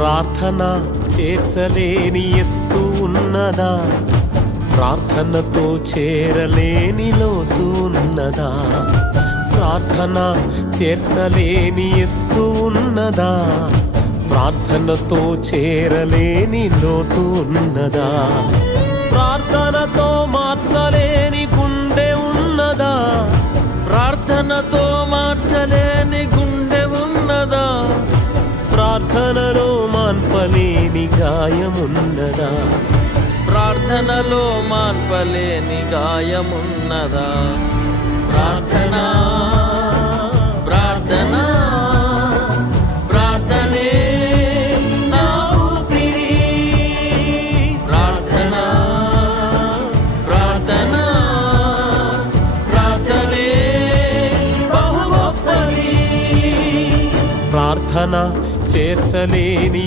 ప్రార్థన చేర్చలేని ఎత్తు ఉన్నదా, ప్రార్థనతో చేరలేని లోతు ఉన్నదా, ప్రార్థన చేర్చలేని ఎత్తు ఉన్నదా, ప్రార్థనతో చేరలేని లోతు ఉన్నదా, ప్రార్థనతో మార్చలేని గుండె ఉన్నదా, ప్రార్థనతో మార్చలేని గుండె ఉన్నదా, ప్రార్థనలో మాన్పలేని గాయమున్నదా, ప్రార్థనలో మాన్పలేని గాయమున్నదా. ప్రార్థన ప్రార్థన ప్రార్థనే నా ఊపిరి. ప్రార్థన ప్రార్థన ప్రార్థనే బహు గొప్పది. ప్రార్థన చేర్చలేని